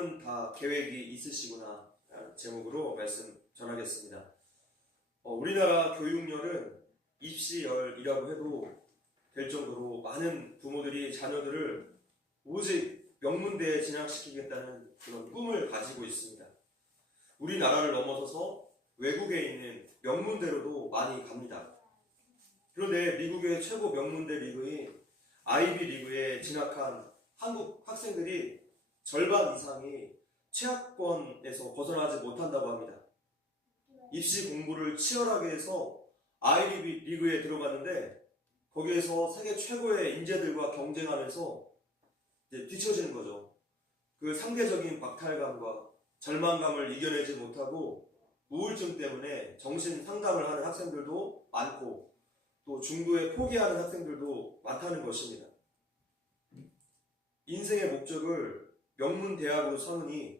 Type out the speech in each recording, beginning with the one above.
하나님은 다 계획이 있으시구나 라는 제목으로 말씀 전하겠습니다. 우리나라 교육열은 입시열이라고 해도 될 정도로 많은 부모들이 자녀들을 오직 명문대에 진학시키겠다는 그런 꿈을 가지고 있습니다. 우리나라를 넘어서서 외국에 있는 명문대로도 많이 갑니다. 그런데 미국의 최고 명문대 리그인 아이비 리그에 진학한 한국 학생들이 절반 이상이 최하권에서 벗어나지 못한다고 합니다. 입시 공부를 치열하게 해서 아이비 리그에 들어갔는데 거기에서 세계 최고의 인재들과 경쟁하면서 이제 뒤처지는 거죠. 그 상대적인 박탈감과 절망감을 이겨내지 못하고 우울증 때문에 정신 상담을 하는 학생들도 많고 또 중도에 포기하는 학생들도 많다는 것입니다. 인생의 목적을 명문대학으로 삼으니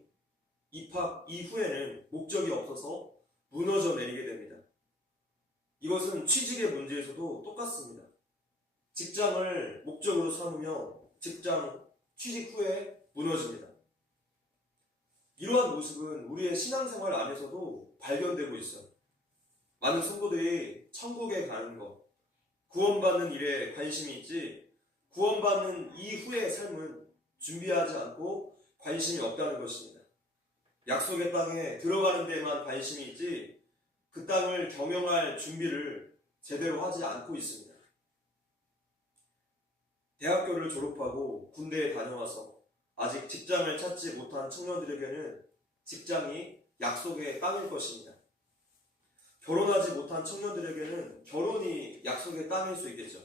입학 이후에는 목적이 없어서 무너져 내리게 됩니다. 이것은 취직의 문제에서도 똑같습니다. 직장을 목적으로 삼으면 직장 취직 후에 무너집니다. 이러한 모습은 우리의 신앙생활 안에서도 발견되고 있어요. 많은 성도들이 천국에 가는 것, 구원받는 일에 관심이 있지 구원받는 이후의 삶은 준비하지 않고 관심이 없다는 것입니다. 약속의 땅에 들어가는 데만 관심이 있지 그 땅을 경영할 준비를 제대로 하지 않고 있습니다. 대학교를 졸업하고 군대에 다녀와서 아직 직장을 찾지 못한 청년들에게는 직장이 약속의 땅일 것입니다. 결혼하지 못한 청년들에게는 결혼이 약속의 땅일 수 있겠죠.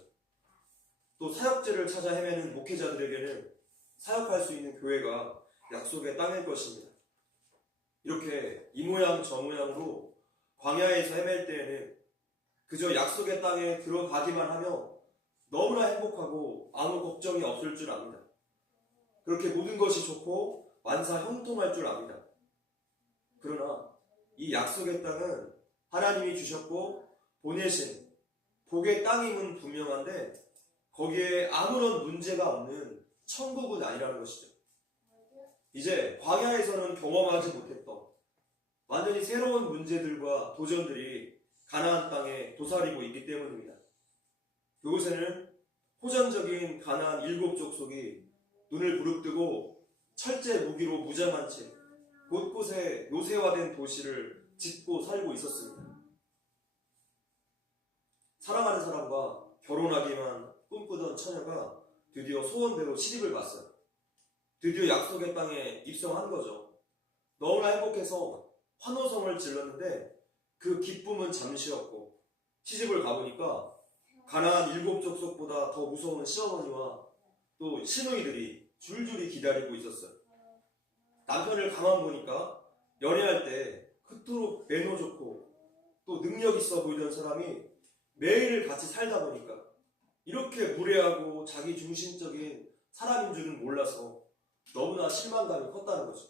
또 사역지를 찾아 헤매는 목회자들에게는 사역할 수 있는 교회가 약속의 땅일 것입니다. 이렇게 이 모양 저 모양으로 광야에서 헤맬 때에는 그저 약속의 땅에 들어가기만 하면 너무나 행복하고 아무 걱정이 없을 줄 압니다. 그렇게 모든 것이 좋고 만사 형통할 줄 압니다. 그러나 이 약속의 땅은 하나님이 주셨고 보내신 복의 땅임은 분명한데 거기에 아무런 문제가 없는 천국은 아니라는 것이죠. 이제 광야에서는 경험하지 못했던 완전히 새로운 문제들과 도전들이 가나안 땅에 도사리고 있기 때문입니다. 그곳에는 호전적인 가나안 7 족속이 눈을 부릅뜨고 철제 무기로 무장한 채 곳곳에 요새화된 도시를 짓고 살고 있었습니다. 사랑하는 사람과 결혼하기만 꿈꾸던 처녀가 드디어 소원대로 시집을 갔어요. 드디어 약속의 땅에 입성한 거죠. 너무나 행복해서 환호성을 질렀는데 그 기쁨은 잠시였고 시집을 가보니까 가나안 7 족속보다 더 무서운 시어머니와 또 시누이들이 줄줄이 기다리고 있었어요. 남편을 가만 보니까 연애할 때 그토록 매너 좋고 또 능력 있어 보이던 사람이 매일을 같이 살다 보니까 이렇게 무례하고 자기 중심적인 사람인 줄은 몰라서 너무나 실망감이 컸다는 거죠.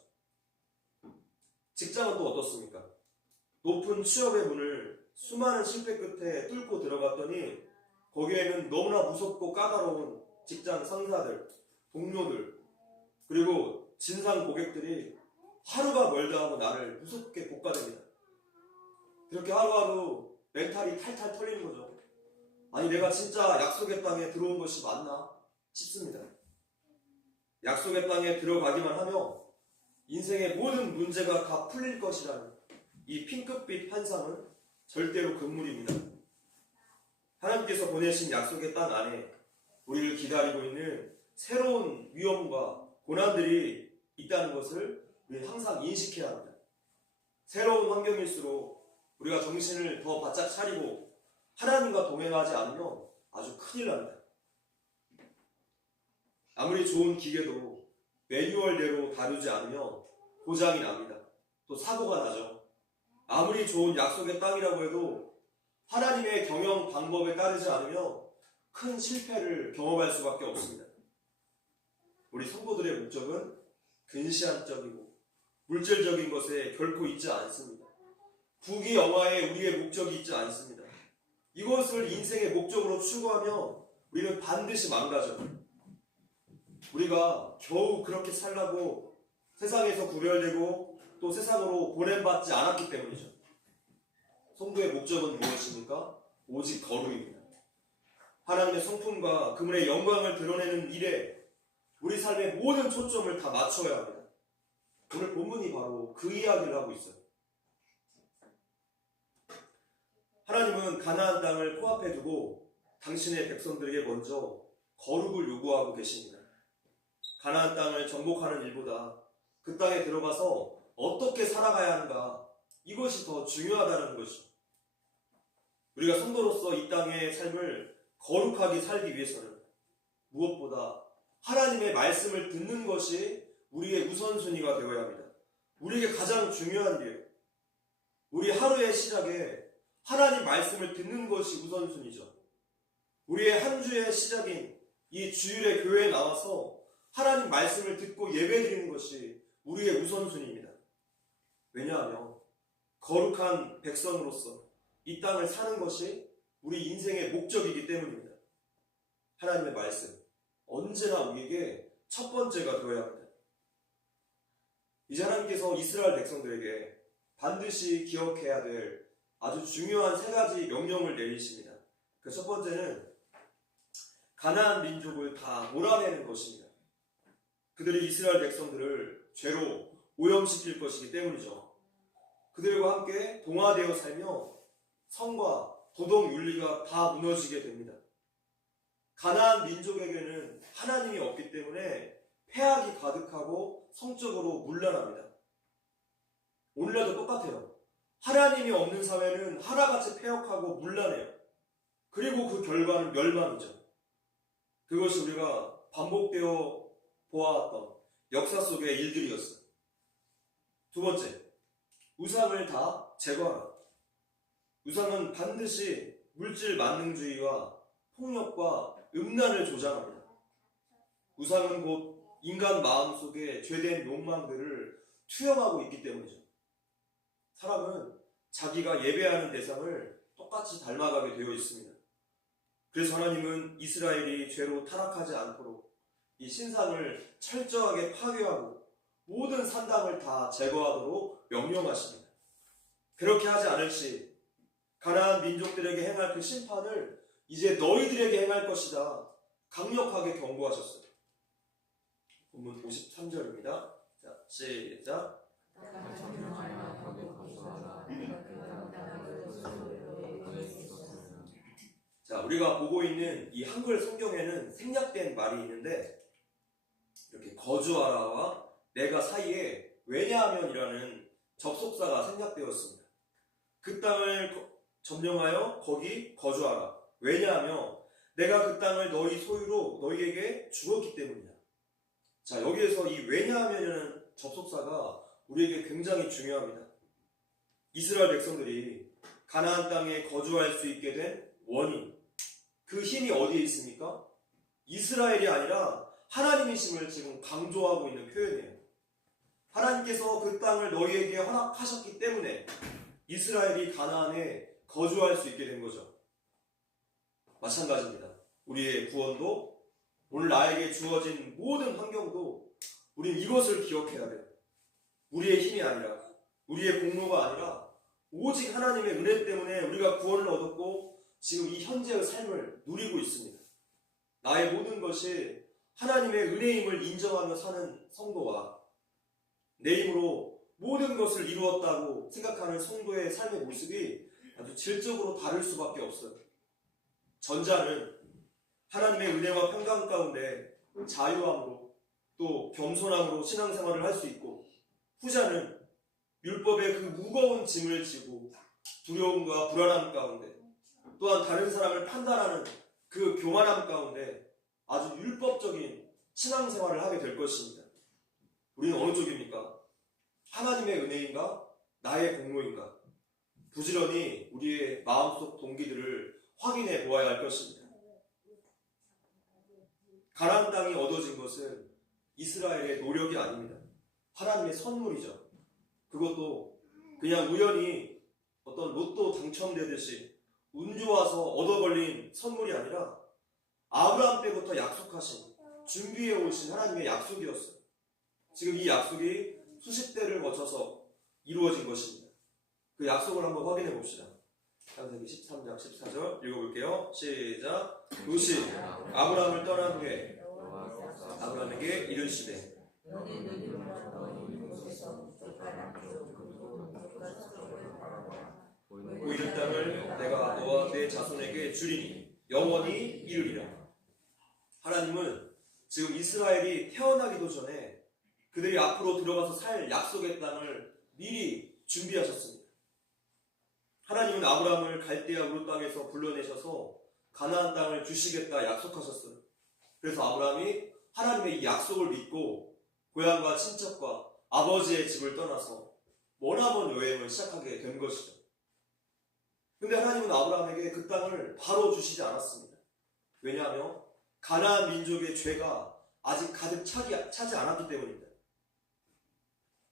직장은 또 어떻습니까? 높은 취업의 문을 수많은 실패 끝에 뚫고 들어갔더니 거기에는 너무나 무섭고 까다로운 직장 상사들, 동료들, 그리고 진상 고객들이 하루가 멀다 하고 나를 무섭게 볶아댑니다. 그렇게 하루하루 멘탈이 탈탈 털리는 거죠. 아니 내가 진짜 약속의 땅에 들어온 것이 맞나 싶습니다. 약속의 땅에 들어가기만 하면 인생의 모든 문제가 다 풀릴 것이라는 이 핑크빛 환상은 절대로 금물입니다. 하나님께서 보내신 약속의 땅 안에 우리를 기다리고 있는 새로운 위험과 고난들이 있다는 것을 우리는 항상 인식해야 합니다. 새로운 환경일수록 우리가 정신을 더 바짝 차리고 하나님과 동행하지 않으면 아주 큰일 납니다. 아무리 좋은 기계도 매뉴얼대로 다루지 않으면 고장이 납니다. 또 사고가 나죠. 아무리 좋은 약속의 땅이라고 해도 하나님의 경영 방법에 따르지 않으면 큰 실패를 경험할 수밖에 없습니다. 우리 성도들의 목적은 근시안적이고 물질적인 것에 결코 있지 않습니다. 부귀영화에 우리의 목적이 있지 않습니다. 이것을 인생의 목적으로 추구하면 우리는 반드시 망가져요. 우리가 겨우 그렇게 살라고 세상에서 구별되고 또 세상으로 보냄받지 않았기 때문이죠. 성도의 목적은 무엇입니까? 오직 거룩입니다. 하나님의 성품과 그분의 영광을 드러내는 일에 우리 삶의 모든 초점을 다 맞춰야 합니다. 오늘 본문이 바로 그 이야기를 하고 있어요. 하나님은 가나안 땅을 코앞에 두고 당신의 백성들에게 먼저 거룩을 요구하고 계십니다. 가나안 땅을 정복하는 일보다 그 땅에 들어가서 어떻게 살아가야 하는가, 이것이 더 중요하다는 것이죠. 우리가 성도로서 이 땅의 삶을 거룩하게 살기 위해서는 무엇보다 하나님의 말씀을 듣는 것이 우리의 우선순위가 되어야 합니다. 우리에게 가장 중요한 일이에요. 우리 하루의 시작에 하나님 말씀을 듣는 것이 우선순위죠. 우리의 한 주의 시작인 이 주일에 교회에 나와서 하나님 말씀을 듣고 예배드리는 것이 우리의 우선순위입니다. 왜냐하면 거룩한 백성으로서 이 땅을 사는 것이 우리 인생의 목적이기 때문입니다. 하나님의 말씀, 언제나 우리에게 첫 번째가 되어야 합니다. 이제 하나님께서 이스라엘 백성들에게 반드시 기억해야 될 아주 중요한 3가지 명령을 내리십니다. 그 첫 번째는 가나안 민족을 다 몰아내는 것입니다. 그들이 이스라엘 백성들을 죄로 오염시킬 것이기 때문이죠. 그들과 함께 동화되어 살며 성과 도덕 윤리가 다 무너지게 됩니다. 가나안 민족에게는 하나님이 없기 때문에 폐악이 가득하고 성적으로 문란합니다. 오늘날도 똑같아요. 하나님이 없는 사회는 하나같이 폐역하고 문란해요. 그리고 그 결과는 멸망이죠. 그것이 우리가 반복되어 보아왔던 역사 속의 일들이었어요. 두 번째, 우상을 다 제거하라. 우상은 반드시 물질 만능주의와 폭력과 음란을 조장합니다. 우상은 곧 인간 마음속에 죄된 욕망들을 투영하고 있기 때문이죠. 사람은 자기가 예배하는 대상을 똑같이 닮아가게 되어 있습니다. 그래서 하나님은 이스라엘이 죄로 타락하지 않도록 이 신상을 철저하게 파괴하고 모든 산당을 다 제거하도록 명령하십니다. 그렇게 하지 않을 시 가나안 민족들에게 행할 그 심판을 이제 너희들에게 행할 것이다, 강력하게 경고하셨어요. 본문 53절입니다. 자, 시작. 자, 우리가 보고 있는 이 한글 성경에는 생략된 말이 있는데, 이렇게 거주하라와 내가 사이에 왜냐하면이라는 접속사가 생략되었습니다. 그 땅을 점령하여 거기 거주하라. 왜냐하면 내가 그 땅을 너희 소유로 너희에게 주었기 때문이다. 자, 여기에서 이 왜냐하면이라는 접속사가 우리에게 굉장히 중요합니다. 이스라엘 백성들이 가나안 땅에 거주할 수 있게 된 원인, 그 힘이 어디에 있습니까? 이스라엘이 아니라 하나님이심을 지금 강조하고 있는 표현이에요. 하나님께서 그 땅을 너희에게 허락하셨기 때문에 이스라엘이 가나안에 거주할 수 있게 된 거죠. 마찬가지입니다. 우리의 구원도, 오늘 나에게 주어진 모든 환경도 우린 이것을 기억해야 돼요. 우리의 힘이 아니라, 우리의 공로가 아니라 오직 하나님의 은혜 때문에 우리가 구원을 얻었고 지금 이 현재의 삶을 누리고 있습니다. 나의 모든 것이 하나님의 은혜임을 인정하며 사는 성도와 내 힘으로 모든 것을 이루었다고 생각하는 성도의 삶의 모습이 아주 질적으로 다를 수밖에 없어요. 전자는 하나님의 은혜와 평강 가운데 자유함으로 또 겸손함으로 신앙생활을 할 수 있고, 후자는 율법의 그 무거운 짐을 지고 두려움과 불안함 가운데, 또한 다른 사람을 판단하는 그 교만함 가운데 아주 율법적인 신앙생활을 하게 될 것입니다. 우리는 어느 쪽입니까? 하나님의 은혜인가? 나의 공로인가? 부지런히 우리의 마음속 동기들을 확인해 보아야 할 것입니다. 가나안 땅이 얻어진 것은 이스라엘의 노력이 아닙니다. 하나님의 선물이죠. 그것도 그냥 우연히 어떤 로또 당첨되듯이 운 좋아서 얻어 걸린 선물이 아니라 아브라함 때부터 약속하신, 준비해 오신 하나님의 약속이었어요. 지금 이 약속이 수십 대를 거쳐서 이루어진 것입니다. 그 약속을 한번 확인해 봅시다. 창세기 13장 14절 읽어볼게요. 시작. 롯이 아브라함을 떠난 후에 아브라함에게 이르시되 보이는 땅을 내가 너와 내 자손에게 주리니 영원히 이르리라. 하나님은 지금 이스라엘이 태어나기도 전에 그들이 앞으로 들어가서 살 약속의 땅을 미리 준비하셨습니다. 하나님은 아브라함을 갈대아 우르 땅에서 불러내셔서 가나안 땅을 주시겠다 약속하셨어요. 그래서 아브라함이 하나님의 이 약속을 믿고 고향과 친척과 아버지의 집을 떠나서 머나먼 여행을 시작하게 된 것이죠. 근데 하나님은 아브라함에게 그 땅을 바로 주시지 않았습니다. 왜냐하면 가나안 민족의 죄가 아직 가득 차지 않았기 때문입니다.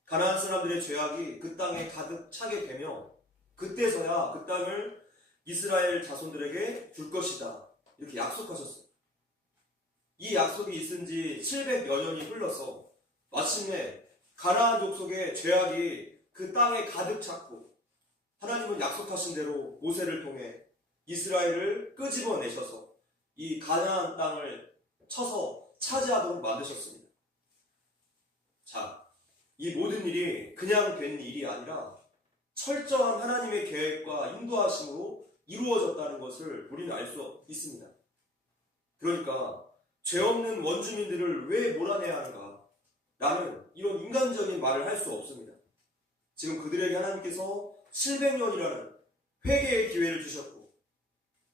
가나안 사람들의 죄악이 그 땅에 가득 차게 되며 그때서야 그 땅을 이스라엘 자손들에게 줄 것이다. 이렇게 약속하셨어요. 이 약속이 있은 지 700여 년이 흘러서 마침내 가나안 족속의 죄악이 그 땅에 가득 찼고 하나님은 약속하신 대로 모세를 통해 이스라엘을 끄집어내셔서 이 가나안 땅을 쳐서 차지하도록 만드셨습니다. 자, 이 모든 일이 그냥 된 일이 아니라 철저한 하나님의 계획과 인도하심으로 이루어졌다는 것을 우리는 알 수 있습니다. 그러니까 죄 없는 원주민들을 왜 몰아내야 하는가? 라는 이런 인간적인 말을 할 수 없습니다. 지금 그들에게 하나님께서 700년이라는 회개의 기회를 주셨고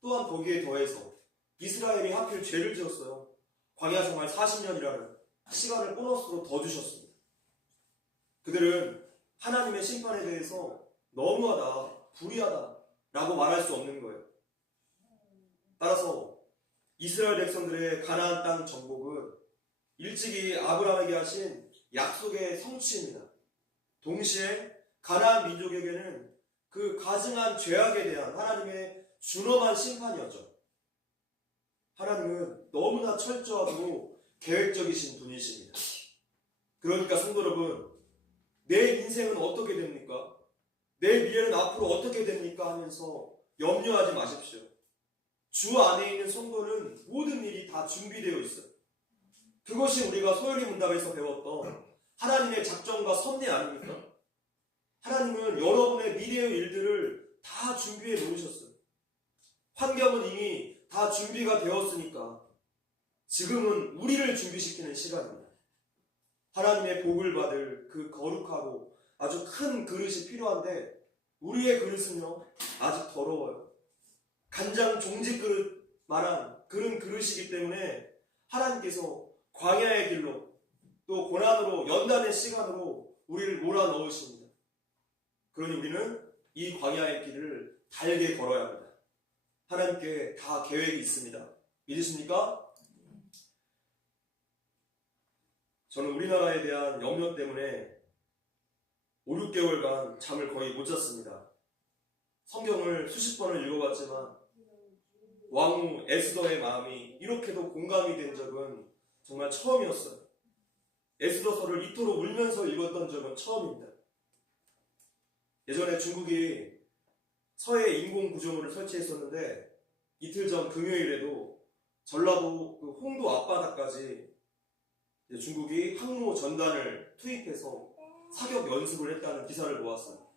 또한 거기에 더해서 이스라엘이 하필 죄를 지었어요. 광야 생활 40년이라는 시간을 보너스로 더 주셨습니다. 그들은 하나님의 심판에 대해서 너무하다, 불의하다 라고 말할 수 없는 거예요. 따라서 이스라엘 백성들의 가나안 땅 정복은 일찍이 아브라함에게 하신 약속의 성취입니다. 동시에 가나안 민족에게는 그 가증한 죄악에 대한 하나님의 준엄한 심판이었죠. 하나님은 너무나 철저하고 계획적이신 분이십니다. 그러니까 성도 여러분, 내 인생은 어떻게 됩니까? 내 미래는 앞으로 어떻게 됩니까? 하면서 염려하지 마십시오. 주 안에 있는 성도는 모든 일이 다 준비되어 있어요. 그것이 우리가 소요리 문답에서 배웠던 하나님의 작정과 섭리 아닙니까? 하나님은 여러분의 미래의 일들을 다 준비해 놓으셨어요. 환경은 이미 다 준비가 되었으니까 지금은 우리를 준비시키는 시간입니다. 하나님의 복을 받을 그 거룩하고 아주 큰 그릇이 필요한데 우리의 그릇은요 아직 더러워요. 간장 종지 그릇만한 그런 그릇이기 때문에 하나님께서 광야의 길로 또 고난으로 연단의 시간으로 우리를 몰아넣으십니다. 그러니 우리는 이 광야의 길을 달게 걸어야 합니다. 하나님께 다 계획이 있습니다. 믿으십니까? 저는 우리나라에 대한 염려 때문에 5, 6개월간 잠을 거의 못 잤습니다. 성경을 수십 번을 읽어봤지만 왕후 에스더의 마음이 이렇게도 공감이 된 적은 정말 처음이었어요. 에스더서를 이토록 울면서 읽었던 적은 처음입니다. 예전에 중국이 서해 인공 구조물을 설치했었는데 이틀 전 금요일에도 전라도 그 홍도 앞바다까지 중국이 항모 전단을 투입해서 사격 연습을 했다는 기사를 보았어요.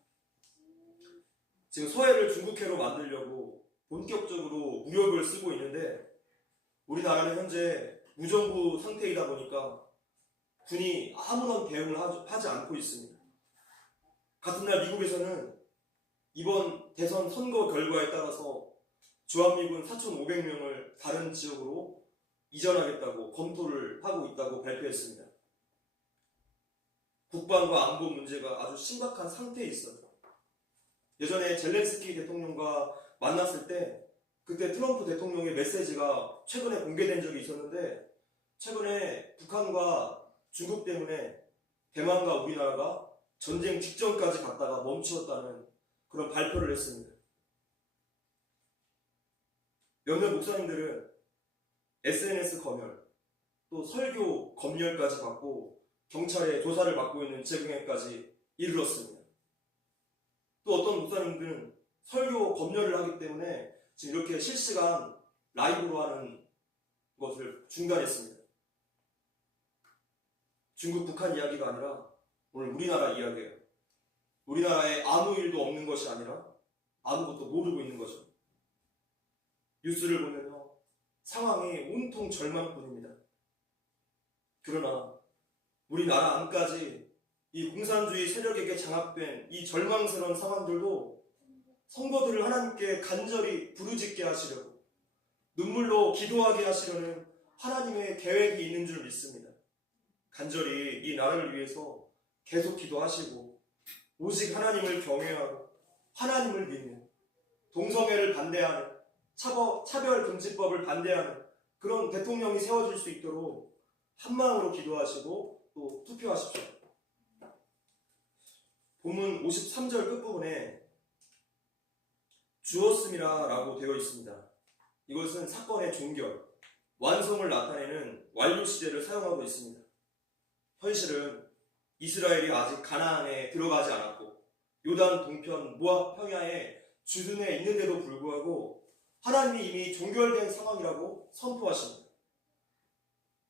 지금 서해를 중국해로 만들려고 본격적으로 무력을 쓰고 있는데 우리나라는 현재 무정부 상태이다 보니까 군이 아무런 대응을 하지 않고 있습니다. 같은 날 미국에서는 이번 대선 선거 결과에 따라서 주한미군 4,500명을 다른 지역으로 이전하겠다고 검토를 하고 있다고 발표했습니다. 국방과 안보 문제가 아주 심각한 상태에 있어요. 예전에 젤렌스키 대통령과 만났을 때 그때 트럼프 대통령의 메시지가 최근에 공개된 적이 있었는데 최근에 북한과 중국 때문에 대만과 우리나라가 전쟁 직전까지 갔다가 멈추었다는 그런 발표를 했습니다. 몇몇 목사님들은 SNS 검열, 또 설교 검열까지 받고 경찰의 조사를 받고 있는 재경회까지 이르렀습니다. 또 어떤 목사님들은 설교 검열을 하기 때문에 지금 이렇게 실시간 라이브로 하는 것을 중단했습니다. 중국, 북한 이야기가 아니라 오늘 우리나라 이야기예요. 우리나라에 아무 일도 없는 것이 아니라 아무것도 모르고 있는 거죠. 뉴스를 보면요, 상황이 온통 절망뿐입니다. 그러나 우리나라 안까지 이 공산주의 세력에게 장악된 이 절망스러운 상황들도 성도들을 하나님께 간절히 부르짖게 하시려고, 눈물로 기도하게 하시려는 하나님의 계획이 있는 줄 믿습니다. 간절히 이 나라를 위해서 계속 기도하시고, 오직 하나님을 경외하고 하나님을 믿는, 동성애를 반대하는, 차별금지법을 반대하는 그런 대통령이 세워질 수 있도록 한마음으로 기도하시고 또 투표하십시오. 본문 53절 끝부분에 주었음이라 라고 되어 있습니다. 이것은 사건의 종결, 완성을 나타내는 완료시제를 사용하고 있습니다. 현실은 이스라엘이 아직 가나안에 들어가지 않았고 요단 동편 모압 평야에 주둔해 있는데도 불구하고 하나님이 이미 종결된 상황이라고 선포하십니다.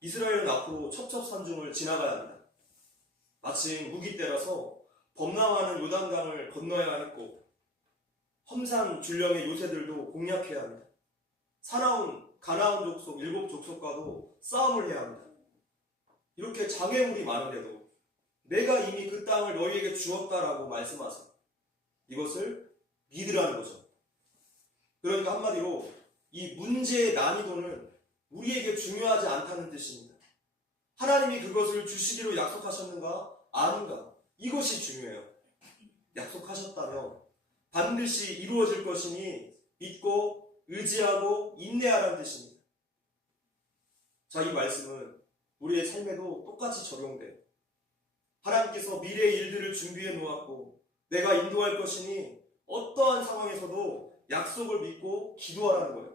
이스라엘은 앞으로 첩첩산중을 지나가야 합니다. 마침 무기 때라서 범람하는 요단강을 건너야 했고 험산 줄령의 요새들도 공략해야 합니다. 사나운 가나안 족속 7족속과도 싸움을 해야 합니다. 이렇게 장애물이 많은데도 내가 이미 그 땅을 너희에게 주었다라고 말씀하세요. 이것을 믿으라는 거죠. 그러니까 한마디로 이 문제의 난이도는 우리에게 중요하지 않다는 뜻입니다. 하나님이 그것을 주시기로 약속하셨는가? 아닌가? 이것이 중요해요. 약속하셨다면 반드시 이루어질 것이니 믿고 의지하고 인내하라는 뜻입니다. 자, 이 말씀은 우리의 삶에도 똑같이 적용돼요. 하나님께서 미래의 일들을 준비해 놓았고 내가 인도할 것이니 어떠한 상황에서도 약속을 믿고 기도하라는 거예요.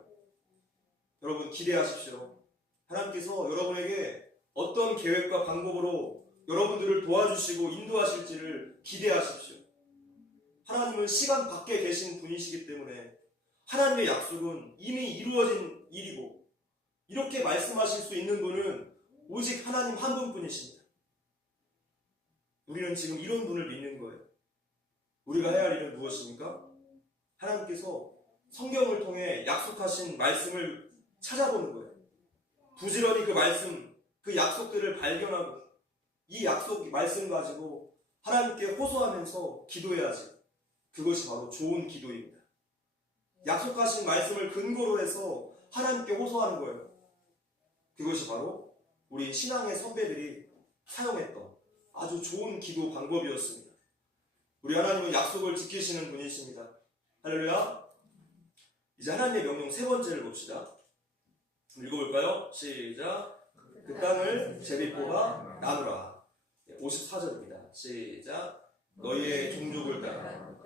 여러분 기대하십시오. 하나님께서 여러분에게 어떤 계획과 방법으로 여러분들을 도와주시고 인도하실지를 기대하십시오. 하나님은 시간 밖에 계신 분이시기 때문에 하나님의 약속은 이미 이루어진 일이고 이렇게 말씀하실 수 있는 분은 오직 하나님 한 분뿐이십니다. 우리는 지금 이런 분을 믿는 거예요. 우리가 해야 할 일은 무엇입니까? 하나님께서 성경을 통해 약속하신 말씀을 찾아보는 거예요. 부지런히 그 말씀, 그 약속들을 발견하고 이 약속 말씀 가지고 하나님께 호소하면서 기도해야지. 그것이 바로 좋은 기도입니다. 약속하신 말씀을 근거로 해서 하나님께 호소하는 거예요. 그것이 바로 우리 신앙의 선배들이 사용했던 아주 좋은 기도 방법이었습니다. 우리 하나님은 약속을 지키시는 분이십니다. 할렐루야. 이제 하나님의 명령 세 번째를 봅시다. 읽어볼까요? 시작. 그 땅을 제비뽑아 나누라. 54절입니다. 시작. 너희의 종족을 따라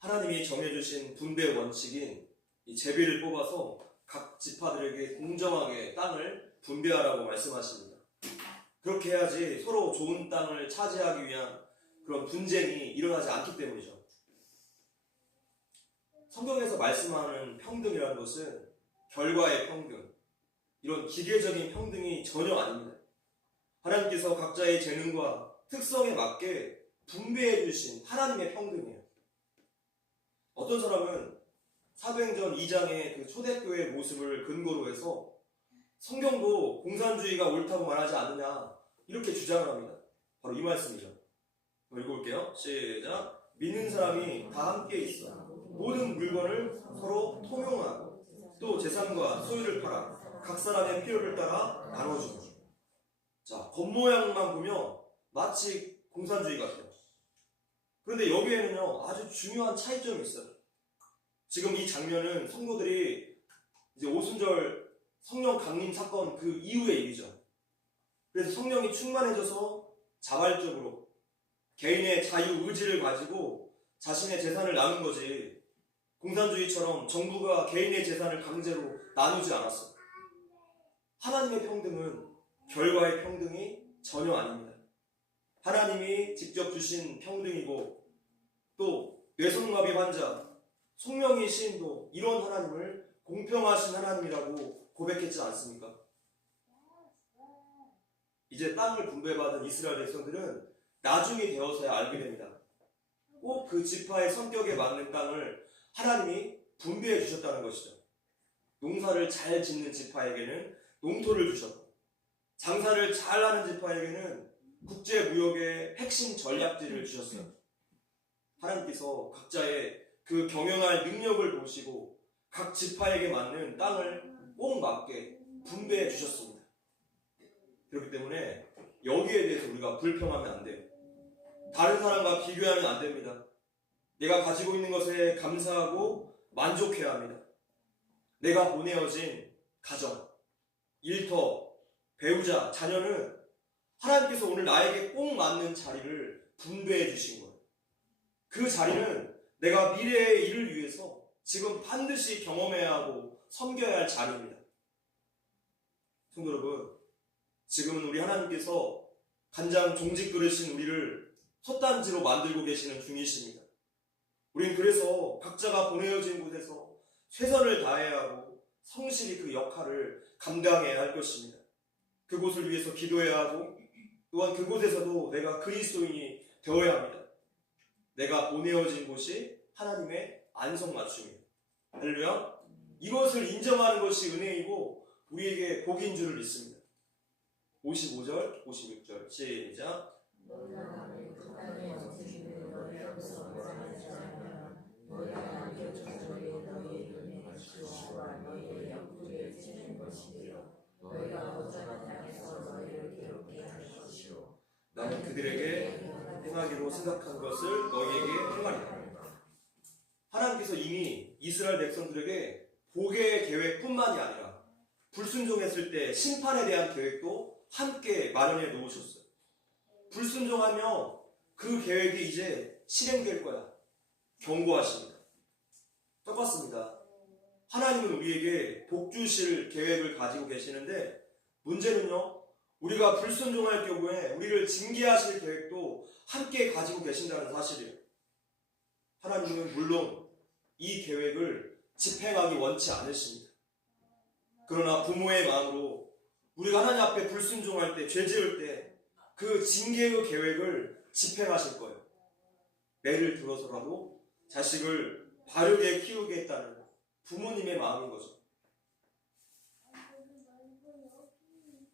하나님이 정해주신 분배 원칙인 이 제비를 뽑아서 각 지파들에게 공정하게 땅을 분배하라고 말씀하십니다. 그렇게 해야지 서로 좋은 땅을 차지하기 위한 그런 분쟁이 일어나지 않기 때문이죠. 성경에서 말씀하는 평등이라는 것은 결과의 평등, 이런 기계적인 평등이 전혀 아닙니다. 하나님께서 각자의 재능과 특성에 맞게 분배해 주신 하나님의 평등이에요. 어떤 사람은 사도행전 2장의 그 초대교회의 모습을 근거로 해서 성경도 공산주의가 옳다고 말하지 않느냐 이렇게 주장을 합니다. 바로 이 말씀이죠. 읽어볼게요. 시작. 믿는 사람이 다 함께 있어 모든 물건을 서로 통용하고 또 재산과 소유를 팔아 각 사람의 필요를 따라 나눠주고. 자, 겉모양만 보면 마치 공산주의 같아요. 그런데 여기에는요 아주 중요한 차이점이 있어요. 지금 이 장면은 성도들이 이제 오순절 성령 강림 사건 그 이후의 일이죠. 그래서 성령이 충만해져서 자발적으로 개인의 자유 의지를 가지고 자신의 재산을 나눈 거지, 공산주의처럼 정부가 개인의 재산을 강제로 나누지 않았어. 하나님의 평등은 결과의 평등이 전혀 아닙니다. 하나님이 직접 주신 평등이고, 또 뇌성마비 환자, 송명희 시인도 이런 하나님을 공평하신 하나님이라고 고백했지 않습니까? 이제 땅을 분배받은 이스라엘 백성들은 나중이 되어서야 알게 됩니다. 꼭 그 지파의 성격에 맞는 땅을 하나님이 분배해 주셨다는 것이죠. 농사를 잘 짓는 지파에게는 농토를 주셨고, 장사를 잘하는 지파에게는 국제무역의 핵심 전략지를 주셨어요. 하나님께서 각자의 그 경영할 능력을 보시고 각 지파에게 맞는 땅을 꼭 맞게 분배해 주셨습니다. 그렇기 때문에 여기에 대해서 우리가 불평하면 안 돼요. 다른 사람과 비교하면 안 됩니다. 내가 가지고 있는 것에 감사하고 만족해야 합니다. 내가 보내어진 가정, 일터, 배우자, 자녀는 하나님께서 오늘 나에게 꼭 맞는 자리를 분배해 주신 거예요. 그 자리는 내가 미래의 일을 위해서 지금 반드시 경험해야 하고 섬겨야 할 자리입니다. 성도 여러분, 지금은 우리 하나님께서 간장 종직 그릇인 우리를 솥단지로 만들고 계시는 중이십니다. 우린 그래서 각자가 보내어진 곳에서 최선을 다해야 하고 성실히 그 역할을 감당해야 할 것입니다. 그곳을 위해서 기도해야 하고, 또한 그곳에서도 내가 그리스도인이 되어야 합니다. 내가 보내어진 곳이 하나님의 안성맞춤이에요. 할렐루야. 이것을 인정하는 것이 은혜이고 우리에게 복인 줄을 믿습니다. 55절, 56절 시작. 나는 그들에게 행하기로 생각한 것을 너희에게 행하리라. 하나님께서 이미 이스라엘 백성들에게 복의 계획뿐만이 아니라 불순종했을 때 심판에 대한 계획도 함께 마련해 놓으셨어요. 불순종하며 그 계획이 이제 실행될 거야 경고하십니다. 똑같습니다. 하나님은 우리에게 복 주실 계획을 가지고 계시는데, 문제는요, 우리가 불순종할 경우에 우리를 징계하실 계획도 함께 가지고 계신다는 사실이에요. 하나님은 물론 이 계획을 집행하기 원치 않으십니다. 그러나 부모의 마음으로 우리가 하나님 앞에 불순종할 때, 죄 지을 때 그 징계의 계획을 집행하실 거예요. 매를 들어서라도 자식을 바르게 키우겠다는 부모님의 마음인 거죠.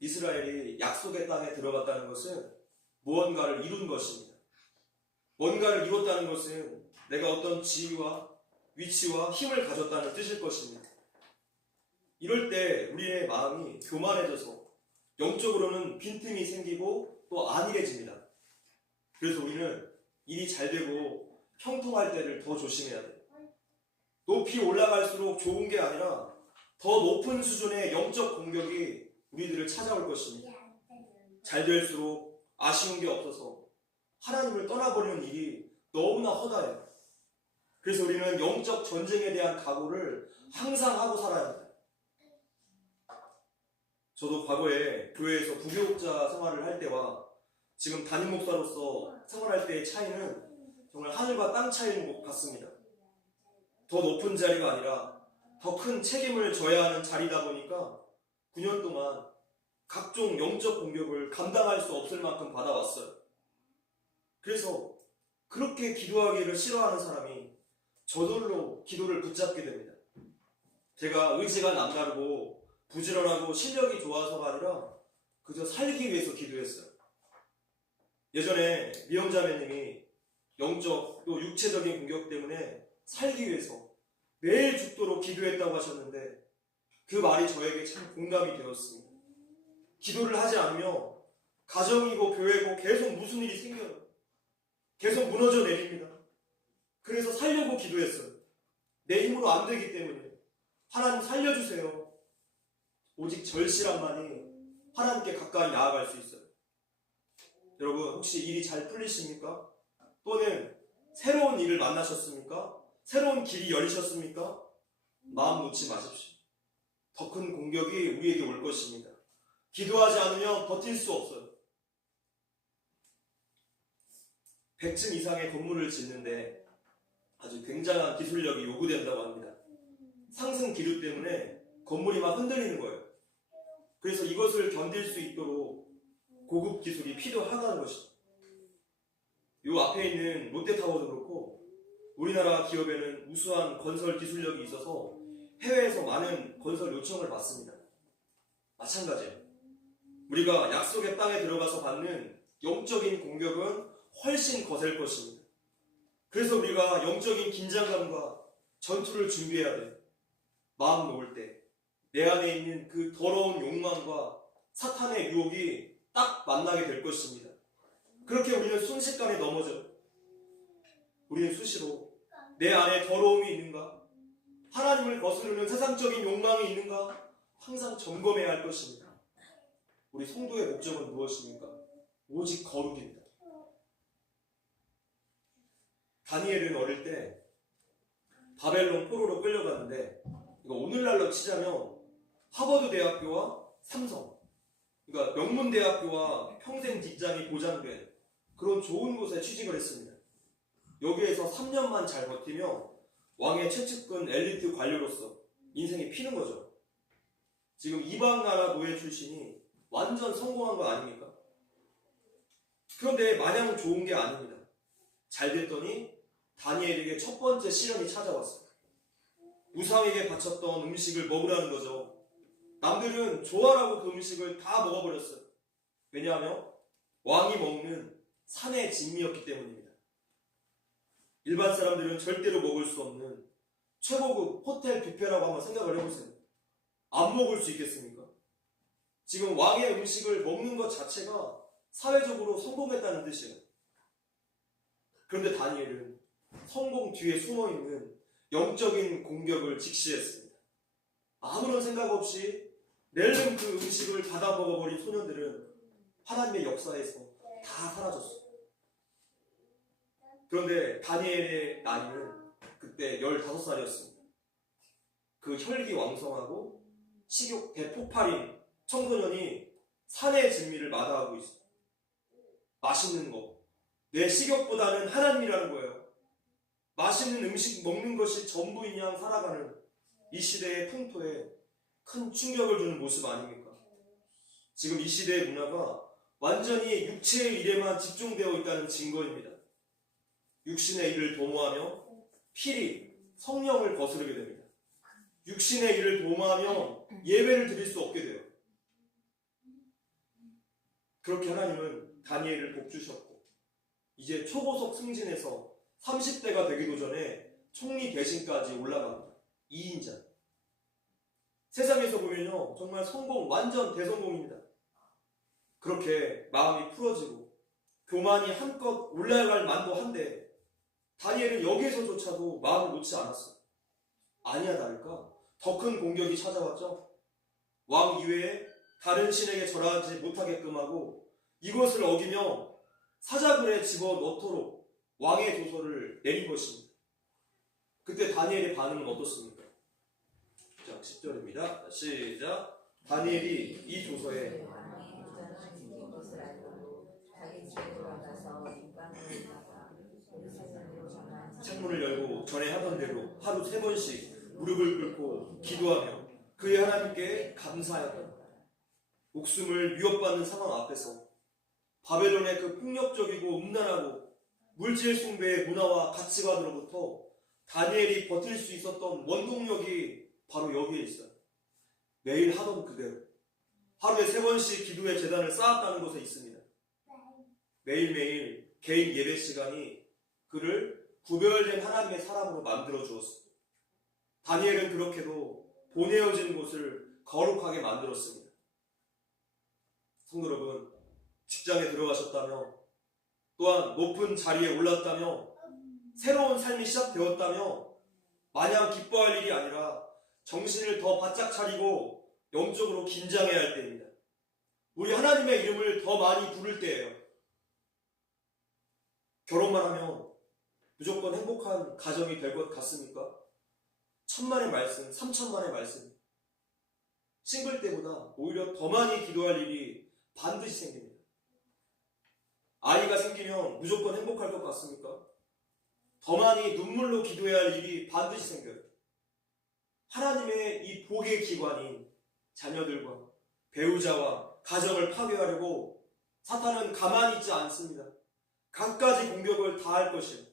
이스라엘이 약속의 땅에 들어갔다는 것은 무언가를 이룬 것입니다. 뭔가를 이뤘다는 것은 내가 어떤 지위와 위치와 힘을 가졌다는 뜻일 것입니다. 이럴 때 우리의 마음이 교만해져서 영적으로는 빈틈이 생기고 또 안일해집니다. 그래서 우리는 일이 잘 되고 형통할 때를 더 조심해야 돼요. 높이 올라갈수록 좋은 게 아니라 더 높은 수준의 영적 공격이 우리들을 찾아올 것입니다. 잘 될수록 아쉬운 게 없어서 하나님을 떠나버리는 일이 너무나 허다해요. 그래서 우리는 영적 전쟁에 대한 각오를 항상 하고 살아야 합니다. 저도 과거에 교회에서 부교육자 생활을 할 때와 지금 담임 목사로서 생활할 때의 차이는 정말 하늘과 땅 차이인 것 같습니다. 더 높은 자리가 아니라 더 큰 책임을 져야 하는 자리다 보니까 9년 동안 각종 영적 공격을 감당할 수 없을 만큼 받아왔어요. 그래서 그렇게 기도하기를 싫어하는 사람이 저절로 기도를 붙잡게 됩니다. 제가 의지가 남다르고 부지런하고 실력이 좋아서가 아니라 그저 살기 위해서 기도했어요. 예전에 미영자매님이 영적 또 육체적인 공격 때문에 살기 위해서 매일 죽도록 기도했다고 하셨는데, 그 말이 저에게 참 공감이 되었습니다. 기도를 하지 않으며 가정이고 교회고 계속 무슨 일이 생겨요. 계속 무너져 내립니다. 그래서 살려고 기도했어요. 내 힘으로 안 되기 때문에 하나님 살려주세요. 오직 절실함만이 하나님께 가까이 나아갈 수 있어요. 여러분, 혹시 일이 잘 풀리십니까? 또는 새로운 일을 만나셨습니까? 새로운 길이 열리셨습니까? 마음 놓지 마십시오. 더 큰 공격이 우리에게 올 것입니다. 기도하지 않으면 버틸 수 없어요. 100층 이상의 건물을 짓는데 아주 굉장한 기술력이 요구된다고 합니다. 상승 기류 때문에 건물이 막 흔들리는 거예요. 그래서 이것을 견딜 수 있도록 고급 기술이 필요하다는 것이죠. 이 앞에 있는 롯데타워도 그렇고 우리나라 기업에는 우수한 건설 기술력이 있어서 해외에서 많은 건설 요청을 받습니다. 마찬가지예요. 우리가 약속의 땅에 들어가서 받는 영적인 공격은 훨씬 거셀 것입니다. 그래서 우리가 영적인 긴장감과 전투를 준비해야 돼요. 마음 놓을 때 내 안에 있는 그 더러운 욕망과 사탄의 유혹이 딱 만나게 될 것입니다. 그렇게 우리는 순식간에 넘어져요. 우리는 수시로 내 안에 더러움이 있는가? 하나님을 거스르는 세상적인 욕망이 있는가? 항상 점검해야 할 것입니다. 우리 성도의 목적은 무엇입니까? 오직 거룩입니다. 다니엘은 어릴 때 바벨론 포로로 끌려갔는데, 이거 오늘날로 치자면 하버드 대학교와 삼성, 그러니까 명문대학교와 평생 직장이 보장된 그런 좋은 곳에 취직을 했습니다. 여기에서 3년만 잘 버티면 왕의 최측근 엘리트 관료로서 인생이 피는 거죠. 지금 이방 나라 노예 출신이 완전 성공한 거 아닙니까? 그런데 마냥 좋은 게 아닙니다. 잘 됐더니 다니엘에게 첫 번째 시련이 찾아왔어요. 우상에게 바쳤던 음식을 먹으라는 거죠. 남들은 좋아라고 그 음식을 다 먹어버렸어요. 왜냐하면 왕이 먹는 산의 진미였기 때문입니다. 일반 사람들은 절대로 먹을 수 없는 최고급 호텔 뷔페라고 한번 생각을 해보세요. 안 먹을 수 있겠습니까? 지금 왕의 음식을 먹는 것 자체가 사회적으로 성공했다는 뜻이에요. 그런데 다니엘은 성공 뒤에 숨어있는 영적인 공격을 직시했습니다. 아무런 생각 없이 낼름 그 음식을 받아 먹어버린 소년들은 하나님의 역사에서 다 사라졌어요. 그런데 다니엘의 나이는 그때 15살이었습니다. 그 혈기왕성하고 식욕 대폭발인 청소년이 산의 진미를 마다하고 있어요. 맛있는 거. 내 식욕보다는 하나님이라는 거예요. 맛있는 음식 먹는 것이 전부인 양 살아가는 이 시대의 풍토에 큰 충격을 주는 모습 아닙니까? 지금 이 시대의 문화가 완전히 육체의 일에만 집중되어 있다는 증거입니다. 육신의 일을 도모하며 필히 성령을 거스르게 됩니다. 육신의 일을 도모하며 예배를 드릴 수 없게 돼요. 그렇게 하나님은 다니엘을 복주셨고, 이제 초고속 승진해서 30대가 되기도 전에 총리 대신까지 올라갑니다. 2인자. 세상에서 보면요, 정말 성공, 완전 대성공입니다. 그렇게 마음이 풀어지고 교만이 한껏 올라갈 만도 한데 다니엘은 여기에서조차도 마음을 놓지 않았어요. 아니야 다를까? 더 큰 공격이 찾아왔죠. 왕 이외에 다른 신에게 절하지 못하게끔 하고 이것을 어기며 사자굴에 집어넣도록 왕의 조서를 내린 것입니다. 그때 다니엘의 반응은 어떻습니까? 자, 10절입니다. 시작. 다니엘이 이 조서에 창문을 열고 전에 하던 대로 하루 3번씩 무릎을 꿇고 기도하며 그의 하나님께 감사하였다. 목숨을 위협받는 상황 앞에서 바벨론의 그 폭력적이고 음란하고 물질 숭배의 문화와 가치관으로부터 다니엘이 버틸 수 있었던 원동력이 바로 여기에 있어요. 매일 하던 그대로 하루에 3번씩 기도의 제단을 쌓았다는 것에 있습니다. 매일매일 개인 예배 시간이 그를 구별된 하나님의 사람으로 만들어 주었습니다. 다니엘은 그렇게도 보내어진 곳을 거룩하게 만들었습니다. 성도 여러분, 직장에 들어가셨다며, 또한 높은 자리에 올랐다며, 새로운 삶이 시작되었다며 마냥 기뻐할 일이 아니라 정신을 더 바짝 차리고 영적으로 긴장해야 할 때입니다. 우리 하나님의 이름을 더 많이 부를 때예요. 결혼만 하면 무조건 행복한 가정이 될 것 같습니까? 천만의 말씀, 삼천만의 말씀. 싱글 때보다 오히려 더 많이 기도할 일이 반드시 생깁니다. 아이가 생기면 무조건 행복할 것 같습니까? 더 많이 눈물로 기도해야 할 일이 반드시 생겨요. 하나님의 이 복의 기관인 자녀들과 배우자와 가정을 파괴하려고 사탄은 가만히 있지 않습니다. 갖가지 공격을 다 할 것이에요.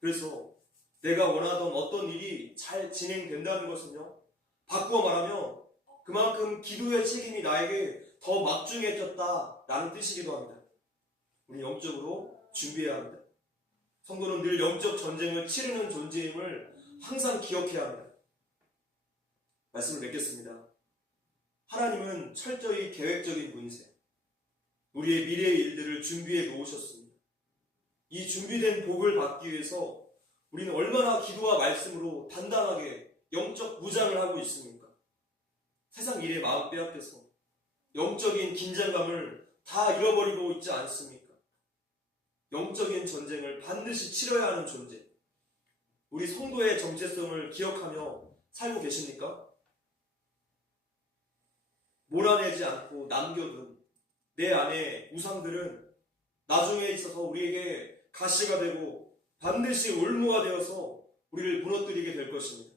그래서 내가 원하던 어떤 일이 잘 진행된다는 것은요, 바꾸어 말하면 그만큼 기도의 책임이 나에게 더 막중해졌다라는 뜻이기도 합니다. 우리 영적으로 준비해야 합니다. 성도는 늘 영적 전쟁을 치르는 존재임을 항상 기억해야 합니다. 말씀을 맺겠습니다. 하나님은 철저히 계획적인 분이세요. 우리의 미래의 일들을 준비해 놓으셨습니다. 이 준비된 복을 받기 위해서 우리는 얼마나 기도와 말씀으로 단단하게 영적 무장을 하고 있습니까? 세상 일에 마음 빼앗겨서 영적인 긴장감을 다 잃어버리고 있지 않습니까? 영적인 전쟁을 반드시 치러야 하는 존재. 우리 성도의 정체성을 기억하며 살고 계십니까? 몰아내지 않고 남겨둔 내 안의 우상들은 나중에 있어서 우리에게 가시가 되고 반드시 올무가 되어서 우리를 무너뜨리게 될 것입니다.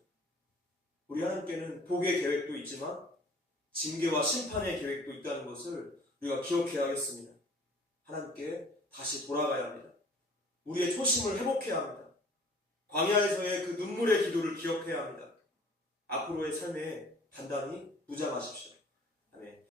우리 하나님께는 복의 계획도 있지만 징계와 심판의 계획도 있다는 것을 우리가 기억해야 하겠습니다. 하나님께 다시 돌아가야 합니다. 우리의 초심을 회복해야 합니다. 광야에서의 그 눈물의 기도를 기억해야 합니다. 앞으로의 삶에 단단히 무장하십시오.